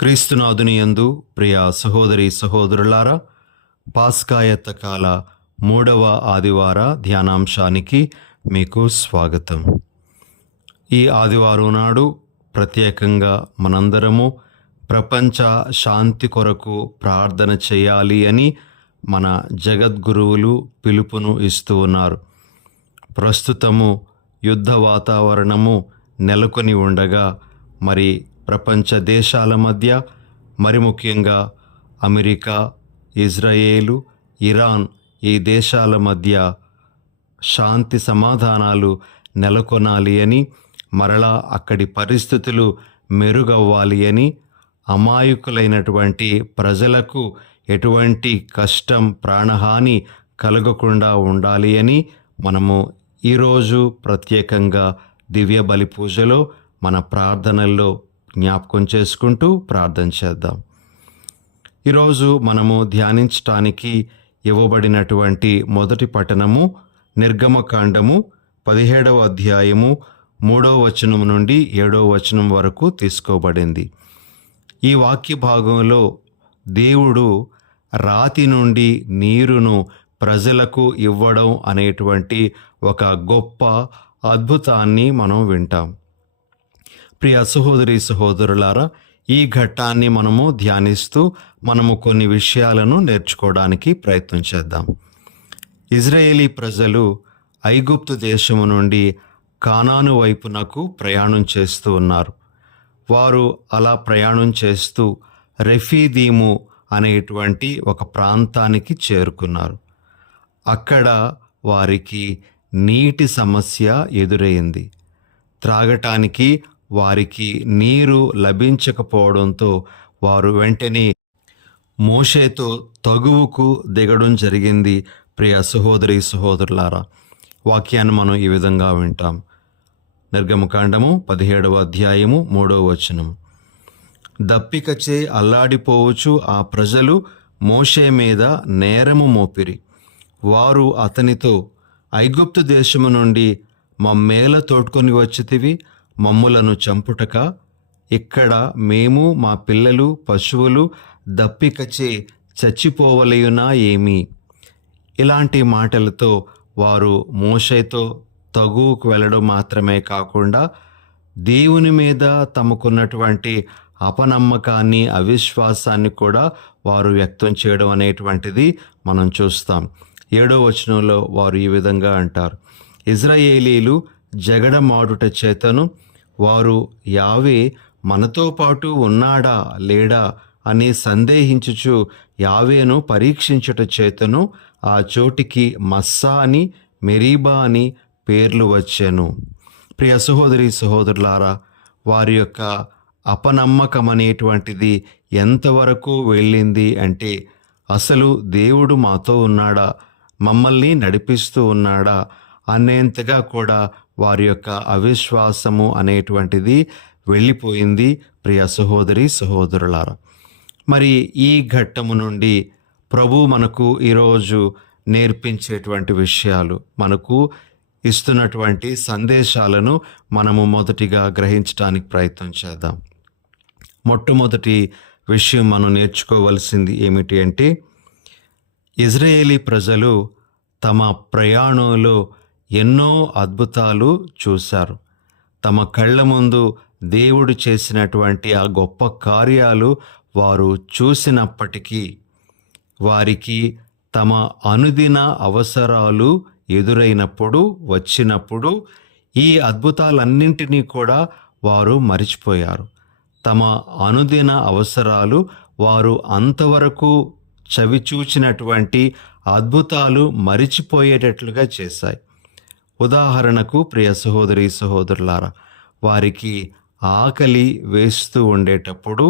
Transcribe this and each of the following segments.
క్రీస్తునాథుని యందు ప్రియ సహోదరి సహోదరులారా, పాస్కాయత్త కాల 3వ ఆదివార ధ్యానాంశానికి మీకు స్వాగతం. ఈ ఆదివారం నాడు ప్రత్యేకంగా మనందరము ప్రపంచ శాంతి కొరకు ప్రార్థన చేయాలి అని మన జగద్గురువులు పిలుపును ఇస్తూ ఉన్నారు. ప్రస్తుతము యుద్ధ వాతావరణము నెలకొని ఉండగా మరి ప్రపంచ దేశాల మధ్య, మరి ముఖ్యంగా అమెరికా, ఇజ్రాయేలు, ఇరాన్ ఈ దేశాల మధ్య శాంతి సమాధానాలు నెలకొనాలి అని, మరలా అక్కడి పరిస్థితులు మెరుగవ్వాలి అని, అమాయకులైనటువంటి ప్రజలకు ఎటువంటి కష్టం, ప్రాణహాని కలగకుండా ఉండాలి అని మనము ఈరోజు ప్రత్యేకంగా దివ్య బలి పూజలో మన ప్రార్థనల్లో జ్ఞాపకం చేసుకుంటూ ప్రార్థన చేద్దాం. ఈరోజు మనము ధ్యానించటానికి ఇవ్వబడినటువంటి మొదటి పఠనము నిర్గమకాండము 17వ అధ్యాయము 3వ వచనం నుండి 7వ వచనం వరకు తీసుకోబడింది. ఈ వాక్య భాగంలో దేవుడు రాతి నుండి నీరును ప్రజలకు ఇవ్వడం అనేటువంటి ఒక గొప్ప అద్భుతాన్ని మనం వింటాం. ప్రియ సహోదరి సహోదరులారా, ఈ ఘట్టాన్ని మనము ధ్యానిస్తూ మనము కొన్ని విషయాలను నేర్చుకోవడానికి ప్రయత్నం చేద్దాం. ఇజ్రాయేలీ ప్రజలు ఐగుప్తు దేశము నుండి కానాను వైపునకు ప్రయాణం చేస్తూ ఉన్నారు. వారు అలా ప్రయాణం చేస్తూ రెఫీదీము అనేటువంటి ఒక ప్రాంతానికి చేరుకున్నారు. అక్కడ వారికి నీటి సమస్య ఎదురైంది. త్రాగటానికి వారికి నీరు లభించకపోవడంతో వారు వెంటనే మోషేతో తగువుకు దిగడం జరిగింది. ప్రియ సహోదరి సహోదరులారా, వాక్యాన్ని మనం ఈ విధంగా వింటాం. నిర్గమకాండము 17వ అధ్యాయము 3వ వచనం. దప్పికచే అల్లాడిపోవచ్చు ఆ ప్రజలు మోషే మీద నేరము మోపిరి. వారు అతనితో, ఐగుప్తు దేశము నుండి మమ్మేల తోడ్కొని వచ్చితివి, మమ్ములను చంపుటక? ఇక్కడ మేము, మా పిల్లలు, పశువులు దప్పికచే చచ్చిపోవలయునా ఏమి? ఇలాంటి మాటలతో వారు మోషేతో తగువుకు వెళ్ళడం మాత్రమే కాకుండా దేవుని మీద తమకున్నటువంటి అపనమ్మకాన్ని, అవిశ్వాసాన్ని కూడా వారు వ్యక్తం చేయడం అనేటువంటిది మనం చూస్తాం. 7వ వచనంలో వారు ఈ విధంగా అంటారు, ఇజ్రాయేలీలు జగడమాడుట చేతను వారు యావే మనతో పాటు ఉన్నాడా లేడా అని సందేహించుచు యావేను పరీక్షించుట చేతను ఆ చోటికి మస్సా అని, మెరీబా అని పేర్లు వచ్చాను. ప్రియ సహోదరి సహోదరులారా, వారి యొక్క అపనమ్మకం అనేటువంటిది ఎంతవరకు వెళ్ళింది అంటే, అసలు దేవుడు మాతో ఉన్నాడా, మమ్మల్ని నడిపిస్తూ ఉన్నాడా అనేంతగా కూడా వారి యొక్క అవిశ్వాసము అనేటువంటిది వెళ్ళిపోయింది. ప్రియ సహోదరి సహోదరులారా, మరి ఈ ఘట్టము నుండి ప్రభు మనకు ఈరోజు నేర్పించేటువంటి విషయాలు, మనకు ఇస్తున్నటువంటి సందేశాలను మనము మొదటిగా గ్రహించడానికి ప్రయత్నం చేద్దాం. మొట్టమొదటి విషయం మనం నేర్చుకోవలసింది ఏమిటి అంటే, ఇజ్రాయేలీ ప్రజలు తమ ప్రయాణంలో ఎన్నో అద్భుతాలు చూశారు. తమ కళ్ళ ముందు దేవుడు చేసినటువంటి ఆ గొప్ప కార్యాలు వారు చూసినప్పటికీ వారికి తమ అనుదిన అవసరాలు ఎదురైనప్పుడు, వచ్చినప్పుడు ఈ అద్భుతాలన్నింటినీ కూడా వారు మరిచిపోయారు. తమ అనుదిన అవసరాలు వారు అంతవరకు చవిచూచినటువంటి అద్భుతాలు మరిచిపోయేటట్లుగా చేశాయి. ఉదాహరణకు ప్రియ సహోదరి సహోదరులారా, వారికి ఆకలి వేస్తూ ఉండేటప్పుడు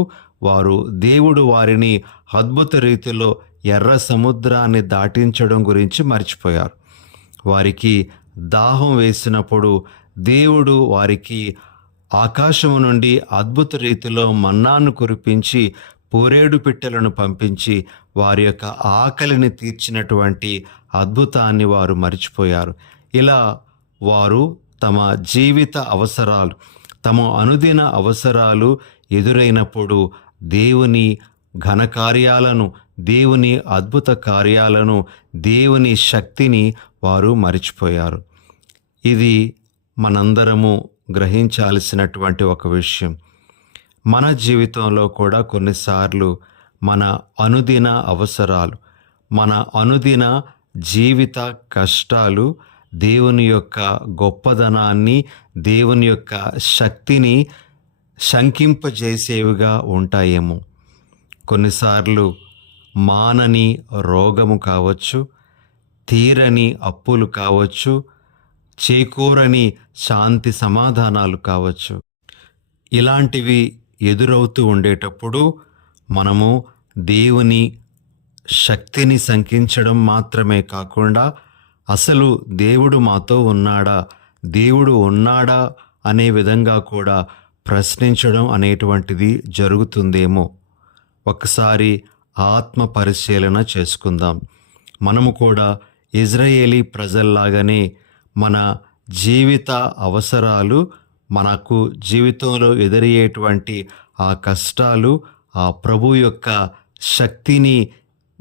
వారు దేవుడు వారిని అద్భుత రీతిలో ఎర్ర సముద్రాన్ని దాటించడం గురించి మర్చిపోయారు. వారికి దాహం వేసినప్పుడు దేవుడు వారికి ఆకాశము నుండి అద్భుత రీతిలో మన్నాను కురిపించి పూరేడు పిట్టలను పంపించి వారి యొక్క ఆకలిని తీర్చినటువంటి అద్భుతాన్ని వారు మర్చిపోయారు. ఇలా వారు తమ జీవిత అవసరాలు, తమ అనుదిన అవసరాలు ఎదురైనప్పుడు దేవుని ఘనకార్యాలను, దేవుని అద్భుత కార్యాలను, దేవుని శక్తిని వారు మరిచిపోయారు. ఇది మనందరము గ్రహించాల్సినటువంటి ఒక విషయం. మన జీవితంలో కూడా కొన్నిసార్లు మన అనుదిన అవసరాలు, మన అనుదిన జీవిత కష్టాలు దేవుని యొక్క గొప్పదనాన్ని, దేవుని యొక్క శక్తిని శంకింపజేసేవిగా ఉంటాయేమో. కొన్నిసార్లు మానని రోగము కావచ్చు, తీరని అప్పులు కావచ్చు, చేకూరని శాంతి సమాధానాలు కావచ్చు. ఇలాంటివి ఎదురవుతూ ఉండేటప్పుడు మనము దేవుని శక్తిని శంకించడం మాత్రమే కాకుండా, అసలు దేవుడు మాతో ఉన్నాడా, దేవుడు ఉన్నాడా అనే విధంగా కూడా ప్రశ్నించడం అనేటువంటిది జరుగుతుందేమో. ఒకసారి ఆత్మ పరిశీలన చేసుకుందాం. మనము కూడా ఇజ్రాయేలీ ప్రజల్లాగానే మన జీవిత అవసరాలు, మనకు జీవితంలో ఎదురయ్యేటువంటి ఆ కష్టాలు, ఆ ప్రభు యొక్క శక్తిని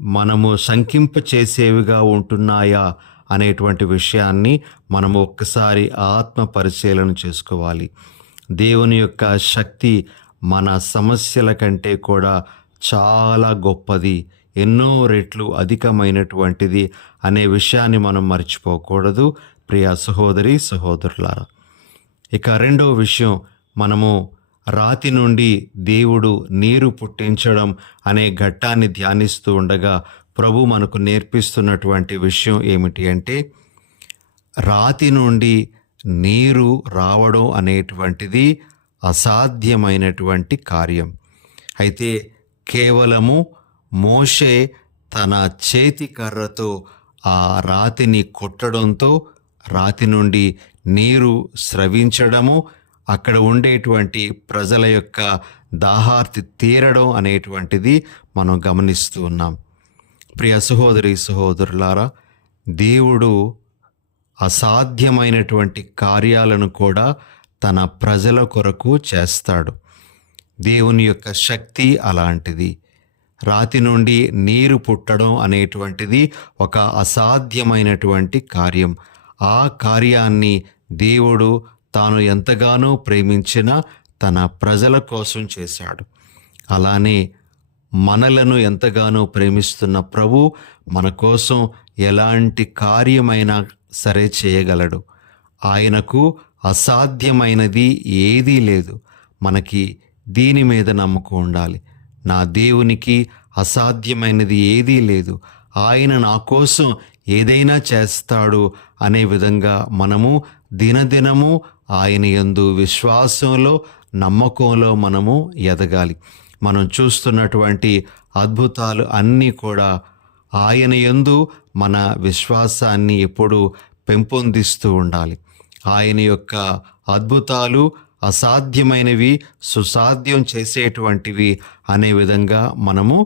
మనము శంకింపచేసేవిగా ఉంటున్నాయా అనేటువంటి విషయాన్ని మనము ఒక్కసారి ఆత్మ పరిశీలన చేసుకోవాలి. దేవుని యొక్క శక్తి మన సమస్యల కంటే కూడా చాలా గొప్పది, ఎన్నో రెట్లు అధికమైనటువంటిది అనే విషయాన్ని మనం మర్చిపోకూడదు ప్రియ సహోదరి సహోదరులారా. ఇక రెండవ విషయం, మనము రాతి నుండి దేవుడు నీరు పుట్టించడం అనే ఘట్టాన్ని ధ్యానిస్తూ ఉండగా ప్రభు మనకు నేర్పిస్తున్నటువంటి విషయం ఏమిటి అంటే, రాతి నుండి నీరు రావడం అనేటువంటిది అసాధ్యమైనటువంటి కార్యం. అయితే కేవలము మోషే తన చేతి కర్రతో ఆ రాతిని కొట్టడంతో రాతి నుండి నీరు స్రవించడము, అక్కడ ఉండేటువంటి ప్రజల యొక్క దాహార్తి తీరడం అనేటువంటిది మనం గమనిస్తూ ఉన్నాం. ప్రియ సహోదరి సహోదరులారా, దేవుడు అసాధ్యమైనటువంటి కార్యాలను కూడా తన ప్రజల కొరకు చేస్తాడు. దేవుని యొక్క శక్తి అలాంటిది. రాతి నుండి నీరు పుట్టడం అనేటువంటిది ఒక అసాధ్యమైనటువంటి కార్యం. ఆ కార్యాన్ని దేవుడు తాను ఎంతగానో ప్రేమించిన తన ప్రజల కోసం చేశాడు. అలానే మనలను ఎంతగానో ప్రేమిస్తున్న ప్రభు మన కోసం ఎలాంటి కార్యమైనా సరే చేయగలడు. ఆయనకు అసాధ్యమైనది ఏదీ లేదు. మనకి దీని మీద నమ్మకం ఉండాలి. నా దేవునికి అసాధ్యమైనది ఏదీ లేదు, ఆయన నా కోసం ఏదైనా చేస్తాడు అనే విధంగా మనము దినదినము ఆయన యందు విశ్వాసంలో, నమ్మకంలో మనము ఎదగాలి. మనం చూస్తున్నటువంటి అద్భుతాలు అన్నీ కూడా ఆయన యందు మన విశ్వాసాన్ని ఎప్పుడూ పెంపొందిస్తూ ఉండాలి. ఆయన యొక్క అద్భుతాలు అసాధ్యమైనవి సుసాధ్యం చేసేటువంటివి అనే విధంగా మనము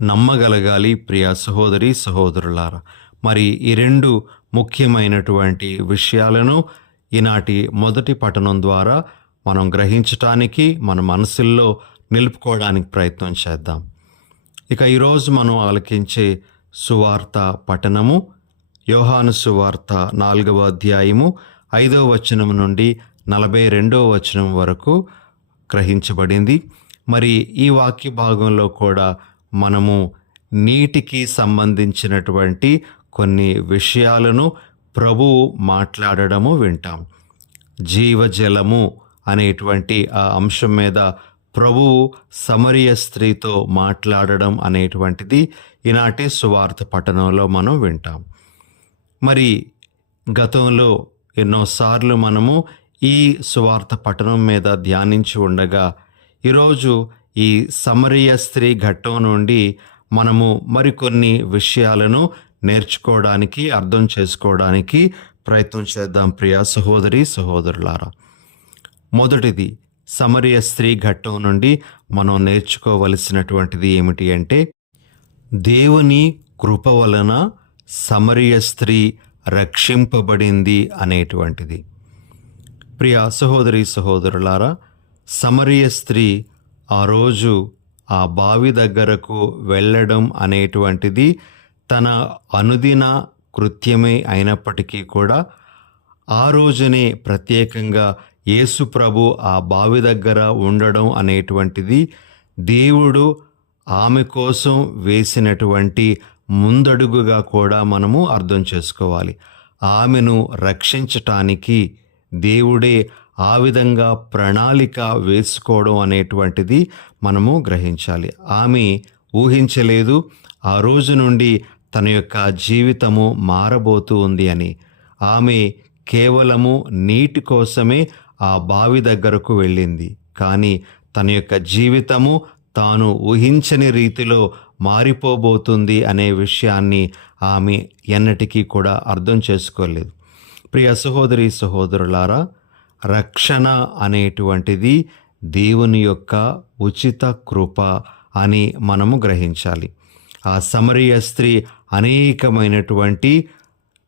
నమ్మగలగాలి ప్రియ సహోదరి సహోదరులారా. మరి ఈ రెండు ముఖ్యమైనటువంటి విషయాలను ఈనాటి మొదటి పఠనం ద్వారా మనం గ్రహించటానికి, మన మనసుల్లో నిలుపుకోవడానికి ప్రయత్నం చేద్దాం. ఇక ఈరోజు మనం ఆలకించే సువార్త పఠనము యోహాను సువార్త 4వ అధ్యాయము 5వ వచనం నుండి 42వ వచనం వరకు గ్రహించబడింది. మరి ఈ వాక్య భాగంలో కూడా మనము నీటికి సంబంధించినటువంటి కొన్ని విషయాలను ప్రభువు మాట్లాడడము వింటాం. జీవజలము అనేటువంటి ఆ అంశం మీద ప్రభువు సమరయ స్త్రీతో మాట్లాడడం అనేటువంటిది ఈనాటి సువార్త పఠనంలో మనం వింటాం. మరి గతంలో ఎన్నోసార్లు మనము ఈ సువార్త పఠనం మీద ధ్యానించి ఉండగా, ఈరోజు ఈ సమరయ స్త్రీ ఘట్టం నుండి మనము మరికొన్ని విషయాలను నేర్చుకోవడానికి, అర్థం చేసుకోవడానికి ప్రయత్నం చేద్దాం ప్రియ సహోదరి సహోదరులారా. మొదటిది, సమరయ స్త్రీ ఘట్టం నుండి మనం నేర్చుకోవలసినటువంటిది ఏమిటి అంటే, దేవుని కృప వలన సమరయ స్త్రీ రక్షింపబడింది అనేటువంటిది. ప్రియ సహోదరి సహోదరులారా, సమరయ స్త్రీ ఆ రోజు ఆ బావి దగ్గరకు వెళ్ళడం అనేటువంటిది తన అనుదిన కృత్యమే అయినప్పటికీ కూడా ఆ రోజునే ప్రత్యేకంగా యేసు ప్రభు ఆ బావి దగ్గర ఉండడం అనేటువంటిది దేవుడు ఆమె కోసం వేసినటువంటి ముందడుగుగా కూడా మనము అర్థం చేసుకోవాలి. ఆమెను రక్షించటానికి దేవుడే ఆ విధంగా ప్రణాళిక వేసుకోవడం అనేటువంటిది మనము గ్రహించాలి. ఆమె ఊహించలేదు ఆ రోజు నుండి తన యొక్క జీవితము మారబోతూ ఉంది అని. ఆమె కేవలము నీటి కోసమే ఆ బావి దగ్గరకు వెళ్ళింది. కానీ తన యొక్క జీవితము తాను ఊహించని రీతిలో మారిపోబోతుంది అనే విషయాన్ని ఆమె ఎన్నటికీ కూడా అర్థం చేసుకోలేదు. ప్రియ సహోదరి సహోదరులారా, రక్షణ అనేటువంటిది దేవుని యొక్క ఉచిత కృప అని మనము గ్రహించాలి. ఆ సమరయ స్త్రీ అనేకమైనటువంటి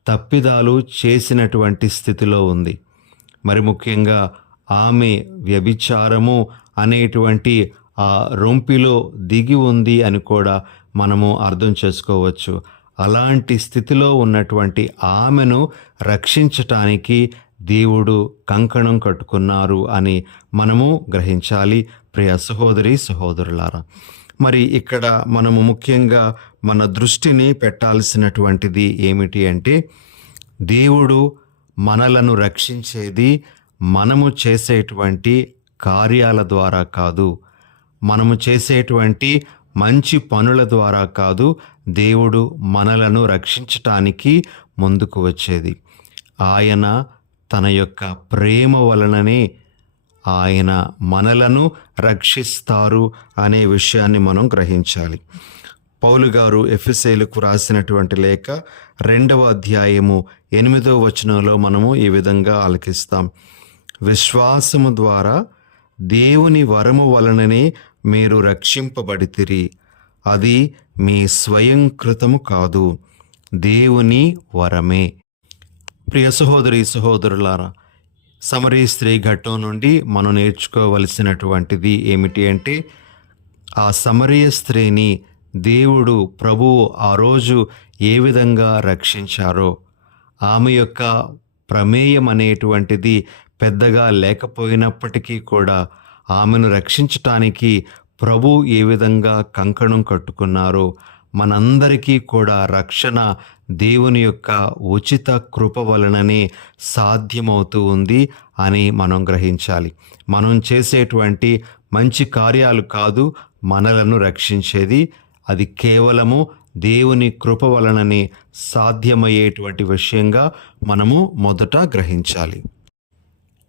తప్పిదాలు చేసినటువంటి స్థితిలో ఉంది. మరి ముఖ్యంగా ఆమె వ్యభిచారము అనేటువంటి ఆ రొంపిలో దిగి ఉంది అని కూడా మనము అర్థం చేసుకోవచ్చు. అలాంటి స్థితిలో ఉన్నటువంటి ఆమెను రక్షించటానికి దేవుడు కంకణం కట్టుకున్నారు అని మనము గ్రహించాలి. ప్రియ సహోదరి సహోదరులారా, మరి ఇక్కడ మనము ముఖ్యంగా మన దృష్టిని పెట్టాల్సినటువంటిది ఏమిటి అంటే, దేవుడు మనలను రక్షించేది మనము చేసేటువంటి కార్యాల ద్వారా కాదు, మనము చేసేటువంటి మంచి పనుల ద్వారా కాదు. దేవుడు మనలను రక్షించటానికి ముందుకు వచ్చేది ఆయన తన యొక్క ప్రేమ వలననే ఆయన మనలను రక్షిస్తారు అనే విషయాన్ని మనం గ్రహించాలి. పౌలు గారు ఎఫెసీయులకు రాసినటువంటి లేఖ 2వ అధ్యాయము 8వ వచనంలో మనము ఈ విధంగా ఆలకిస్తాం. విశ్వాసము ద్వారా దేవుని వరము వలననే మీరు రక్షింపబడితిరి, అది మీ స్వయం కృతము కాదు, దేవుని వరమే. ప్రియ సహోదరి సహోదరులారా, సమరయ స్త్రీ ఘట్టం నుండి మనం నేర్చుకోవలసినటువంటిది ఏమిటి అంటే, ఆ సమరయ స్త్రీని దేవుడు ప్రభువు ఆ రోజు ఏ విధంగా రక్షించారో, ఆమె యొక్క ప్రమేయం అనేటువంటిది పెద్దగా లేకపోయినప్పటికీ కూడా ఆమెను రక్షించటానికి ప్రభు ఏ విధంగా కంకణం కట్టుకున్నారో, మనందరికీ కూడా రక్షణ దేవుని యొక్క ఉచిత కృప వలననే సాధ్యమవుతూ ఉంది అని మనం గ్రహించాలి. మనం చేసేటువంటి మంచి కార్యాలు కాదు మనలను రక్షించేది, అది కేవలము దేవుని కృప వలననే సాధ్యమయ్యేటువంటి విషయంగా మనము మొదట గ్రహించాలి.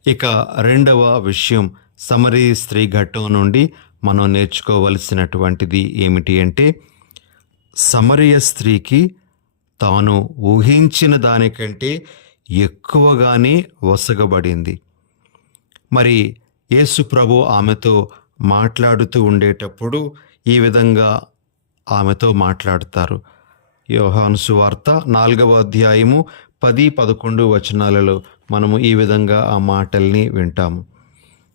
ఇక రెండవ విషయం, సమరయ స్త్రీ ఘట్టం నుండి మనం నేర్చుకోవలసినటువంటిది ఏమిటి అంటే, సమరయ స్త్రీకి తాను ఊహించిన దానికంటే ఎక్కువగానే వసగబడింది. మరి యేసు ప్రభు ఆమెతో మాట్లాడుతూ ఉండేటప్పుడు ఈ విధంగా ఆమెతో మాట్లాడతారు. యోహాను సువార్త 4వ అధ్యాయము 10-11 వచనాలలో మనము ఈ విధంగా ఆ మాటల్ని వింటాము.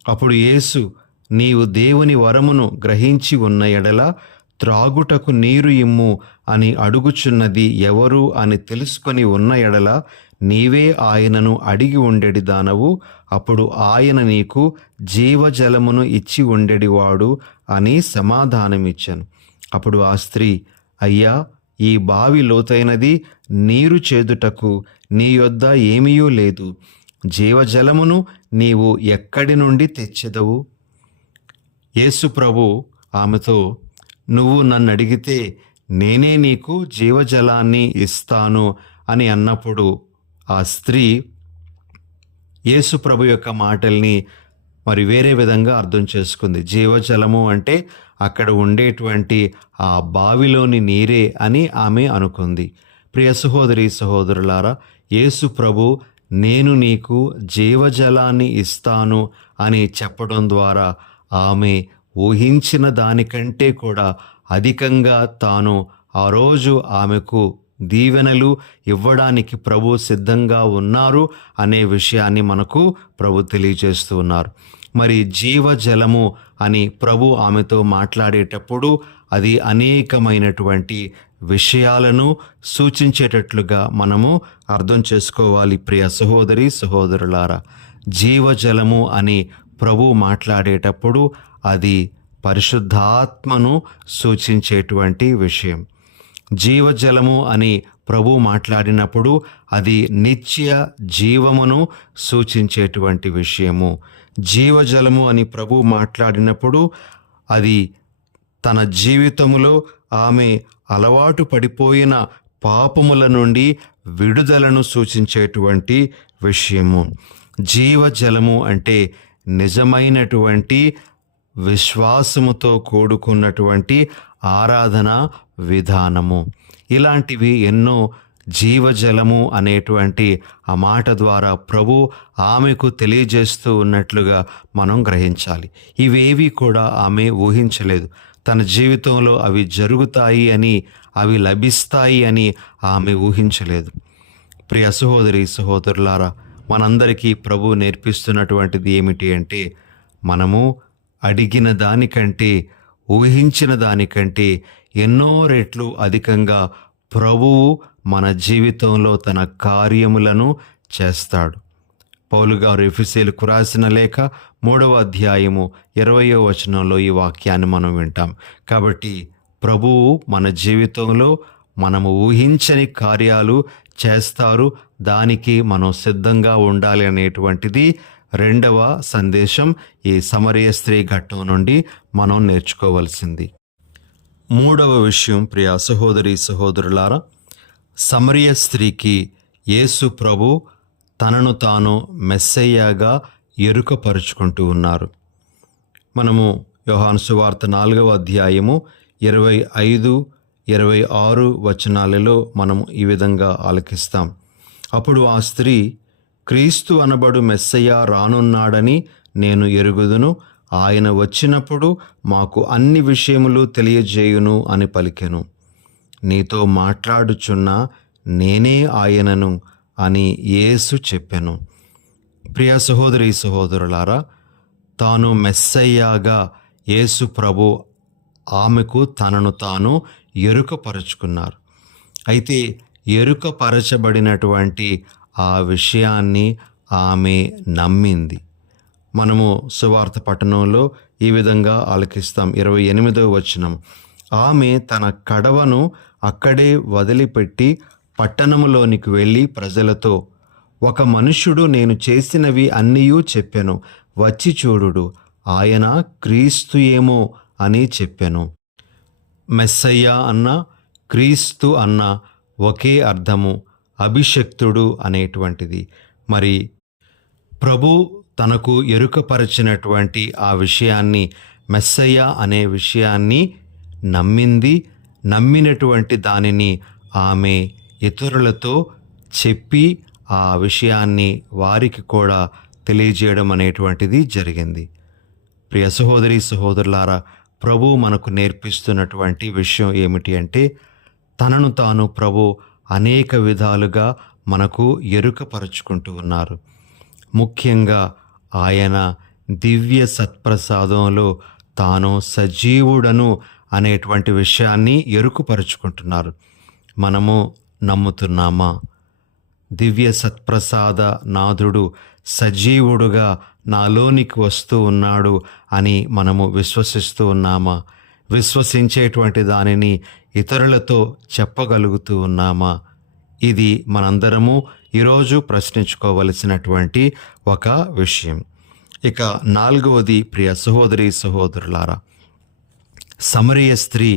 అప్పుడు యేసు, నీవు దేవుని వరమును గ్రహించి ఉన్న ఎడల త్రాగుటకు నీరు ఇమ్ము అని అడుగుచున్నది ఎవరు అని తెలుసుకొని ఉన్న ఎడల నీవే ఆయనను అడిగి ఉండెడి దానవు, అప్పుడు ఆయన నీకు జీవజలమును ఇచ్చి ఉండెడివాడు అని సమాధానమిచ్చాను. అప్పుడు ఆ స్త్రీ, అయ్యా, ఈ బావి లోతైనది, నీరు చేదుటకు నీ యొద్ద ఏమీయూ లేదు, జీవజలమును నీవు ఎక్కడి నుండి తెచ్చెదవు? యేసు ప్రభు ఆమెతో, నువ్వు నన్ను అడిగితే నేనే నీకు జీవజలాన్ని ఇస్తాను అని అన్నప్పుడు ఆ స్త్రీ యేసు ప్రభు యొక్క మాటల్ని మరి వేరే విధంగా అర్థం చేసుకుంది. జీవజలము అంటే అక్కడ ఉండేటువంటి ఆ బావిలోని నీరే అని ఆమె అనుకుంది. ప్రియ సహోదరి సహోదరులారా, యేసు ప్రభు నేను నీకు జీవజలాన్ని ఇస్తాను అని చెప్పడం ద్వారా ఆమె ఊహించిన దానికంటే కూడా అధికంగా తాను ఆ రోజు ఆమెకు దీవెనలు ఇవ్వడానికి ప్రభు సిద్ధంగా ఉన్నారు అనే విషయాన్ని మనకు ప్రభు తెలియజేస్తూ ఉన్నారు. మరి జీవజలము అని ప్రభు ఆమెతో మాట్లాడేటప్పుడు అది అనేకమైనటువంటి విషయాలను సూచించేటట్లుగా మనము అర్థం చేసుకోవాలి. ప్రియ సహోదరి సహోదరులారా, జీవజలము అని ప్రభు మాట్లాడేటప్పుడు అది పరిశుద్ధాత్మను సూచించేటువంటి విషయం. జీవజలము అని ప్రభు మాట్లాడినప్పుడు అది నిత్య జీవమును సూచించేటువంటి విషయము. జీవజలము అని ప్రభు మాట్లాడినప్పుడు అది తన జీవితములో ఆమె అలవాటు పడిపోయిన పాపముల నుండి విడుదలను సూచించేటువంటి విషయము. జీవజలము అంటే నిజమైనటువంటి విశ్వాసముతో కూడుకున్నటువంటి ఆరాధన విధానము. ఇలాంటివి ఎన్నో జీవజలము అనేటువంటి ఆ మాట ద్వారా ప్రభు ఆమెకు తెలియజేస్తూ ఉన్నట్లుగా మనం గ్రహించాలి. ఇవేవి కూడా ఆమె ఊహించలేదు. తన జీవితంలో అవి జరుగుతాయి అని, అవి లభిస్తాయి అని ఆమె ఊహించలేదు. ప్రియ సహోదరి సహోదరులారా, మనందరికీ ప్రభు నేర్పిస్తున్నటువంటిది ఏమిటి అంటే, మనము అడిగిన దానికంటే, ఊహించిన దానికంటే ఎన్నో రెట్లు అధికంగా ప్రభువు మన జీవితంలో తన కార్యములను చేస్తాడు. పౌలు గారు ఎఫెసీయులకు రాసిన లేఖ 3వ అధ్యాయము 20వ వచనంలో ఈ వాక్యాన్ని మనం వింటాం. కాబట్టి ప్రభువు మన జీవితంలో మనము ఊహించని కార్యాలు చేస్తారు. దానికి మనం సిద్ధంగా ఉండాలి అనేటువంటిది 2వ సందేశం ఈ సమరయ స్త్రీ ఘట్టం నుండి మనం నేర్చుకోవలసింది. 3వ విషయం, ప్రియ సహోదరి సహోదరులారా, సమరయ స్త్రీకి యేసు ప్రభు తనను తాను మెస్సయ్యగా ఎరుకపరుచుకుంటూ ఉన్నారు. మనము యోహాను సువార్త 4వ అధ్యాయము 25, 26 వచనాలలో మనము ఈ విధంగా ఆలకిస్తాం. అప్పుడు ఆ స్త్రీ, క్రీస్తు అనబడు మెస్సయ్య రానున్నాడని నేను ఎరుగుదును, ఆయన వచ్చినప్పుడు మాకు అన్ని విషయములు తెలియజేయును అని పలికెను. నీతో మాట్లాడుచున్న నేనే ఆయనను అని యేసు చెప్పెను. ప్రియ సహోదరి సహోదరులారా, తాను మెస్సయ్యాగా యేసు ప్రభు ఆమెకు తనను తాను ఎరుకపరుచుకున్నారు. అయితే ఎరుకపరచబడినటువంటి ఆ విషయాన్ని ఆమె నమ్మింది. మనము సువార్త పట్టణంలో ఈ విధంగా ఆలకిస్తాం. 28వ వచనం, ఆమె తన కడవను అక్కడే వదిలిపెట్టి పట్టణములోనికి వెళ్ళి ప్రజలతో, ఒక మనుష్యుడు నేను చేసినవి అన్నీయూ చెప్పెను, వచ్చి చూడుడు, ఆయన క్రీస్తు ఏమో అని చెప్పెను. మెస్సయ్య అన్న, క్రీస్తు అన్న ఒకే అర్థము, అభిషక్తుడు అనేటువంటిది. మరి ప్రభు తనకు ఎరుకపరచినటువంటి ఆ విషయాన్ని, మెస్సయ్య అనే విషయాన్ని నమ్మింది. నమ్మినటువంటి దానిని ఆమె ఇతరులతో చెప్పి ఆ విషయాన్ని వారికి కూడా తెలియజేయడం అనేటువంటిది జరిగింది. ప్రియ సహోదరి సహోదరులారా, ప్రభు మనకు నేర్పిస్తున్నటువంటి విషయం ఏమిటి అంటే, తనను తాను ప్రభు అనేక విధాలుగా మనకు ఎరుకపరుచుకుంటూ ఉన్నారు. ముఖ్యంగా ఆయన దివ్య సత్ప్రసాదంలో తాను సజీవుడను అనేటువంటి విషయాన్ని ఎరుకపరుచుకుంటున్నారు. మనము నమ్ముతున్నామా? దివ్య సత్ప్రసాద నాథుడు సజీవుడుగా నాలోనికి వస్తూ ఉన్నాడు అని మనము విశ్వసిస్తూ ఉన్నామా? విశ్వసించేటువంటి దానిని ఇతరులతో చెప్పగలుగుతూ ఉన్నామా? ఇది మనందరము ఈరోజు ప్రశ్నించుకోవలసినటువంటి ఒక విషయం. ఇక 4వది, ప్రియ సహోదరి సహోదరులారా, సమరయ స్త్రీ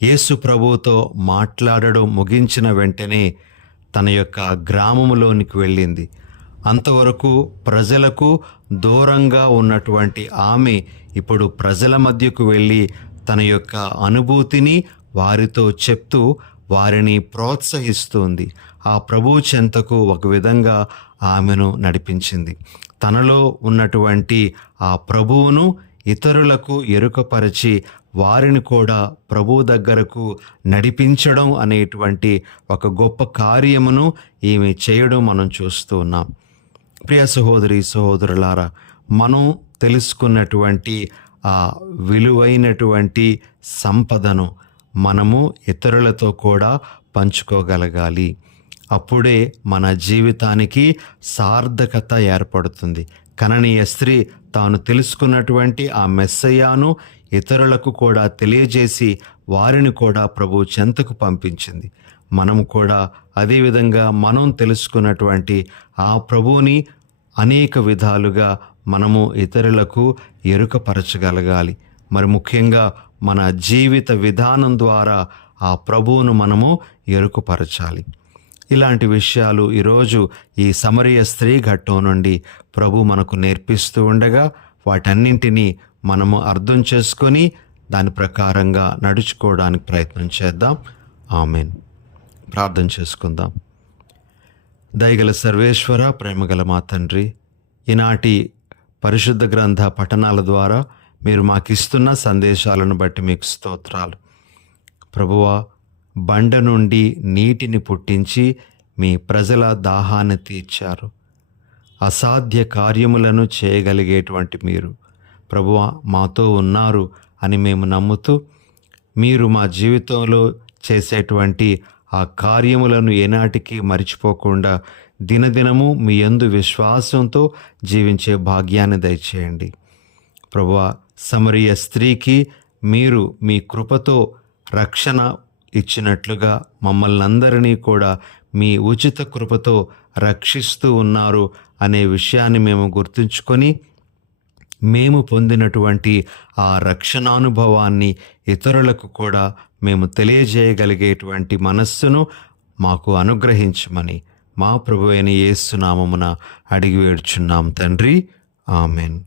యేసు ప్రభువుతో మాట్లాడడం ముగించిన వెంటనే తన యొక్క గ్రామములోనికి వెళ్ళింది. అంతవరకు ప్రజలకు దూరంగా ఉన్నటువంటి ఆమె ఇప్పుడు ప్రజల మధ్యకు వెళ్ళి తన యొక్క అనుభూతిని వారితో చెప్తూ వారిని ప్రోత్సహిస్తుంది. ఆ ప్రభువు చెంతకు ఒక విధంగా ఆమెను నడిపించింది. తనలో ఉన్నటువంటి ఆ ప్రభువును ఇతరులకు ఎరుకపరిచి వారిని కూడా ప్రభువు దగ్గరకు నడిపించడం అనేటువంటి ఒక గొప్ప కార్యమును ఈమె చేయడం మనం చూస్తూ ఉన్నాం. ప్రియ సహోదరి సహోదరులారా, మనం తెలుసుకున్నటువంటి ఆ విలువైనటువంటి సంపదను మనము ఇతరులతో కూడా పంచుకోగలగాలి. అప్పుడే మన జీవితానికి సార్థకత ఏర్పడుతుంది. కననీయ స్త్రీ తాను తెలుసుకున్నటువంటి ఆ మెస్సయ్యాను ఇతరులకు కూడా తెలియజేసి వారిని కూడా ప్రభు చెంతకు పంపించింది. మనము కూడా అదేవిధంగా మనం తెలుసుకున్నటువంటి ఆ ప్రభువుని అనేక విధాలుగా మనము ఇతరులకు ఎరుకపరచగలగాలి. మరి ముఖ్యంగా మన జీవిత విధానం ద్వారా ఆ ప్రభువును మనము ఎరుకపరచాలి. ఇలాంటి విషయాలు ఈరోజు ఈ సమరయ స్త్రీ ఘట్టం నుండి ప్రభు మనకు నేర్పిస్తూ ఉండగా వాటన్నింటినీ మనము అర్థం చేసుకొని దాని ప్రకారంగా నడుచుకోవడానికి ప్రయత్నం చేద్దాం. ఆమేన్. ప్రార్థన చేసుకుందాం. దయగల సర్వేశ్వర, ప్రేమగల మా తండ్రి, ఈనాటి పరిశుద్ధ గ్రంథ పఠనాల ద్వారా మీరు మాకిస్తున్న సందేశాలను బట్టి మీకు స్తోత్రాలు. ప్రభువా, బండ నుండి నీటిని పుట్టించి మీ ప్రజల దాహాన్ని తీర్చారు. అసాధ్య కార్యములను చేయగలిగేటువంటి మీరు ప్రభువా మాతో ఉన్నారు అని మేము నమ్ముతూ, మీరు మా జీవితంలో చేసేటువంటి ఆ కార్యములను ఏనాటికి మరిచిపోకుండా దినదినము మీ యందు విశ్వాసంతో జీవించే భాగ్యాన్ని దయచేయండి. ప్రభువా, సమరయ స్త్రీకి మీరు మీ కృపతో రక్షణ ఇచ్చినట్లుగా మమ్మల్ని అందరినీ కూడా మీ ఉచిత కృపతో రక్షిస్తూ ఉన్నారు అనే విషయాన్ని మేము గుర్తుంచుకొని, మేము పొందినటువంటి ఆ రక్షణానుభవాన్ని ఇతరులకు కూడా మేము తెలియజేయగలిగేటువంటి మనస్సును మాకు అనుగ్రహించమని మా ప్రభువైన యేసు నామమున అడిగి వేడుచున్నాం తండ్రి. ఆమెన్.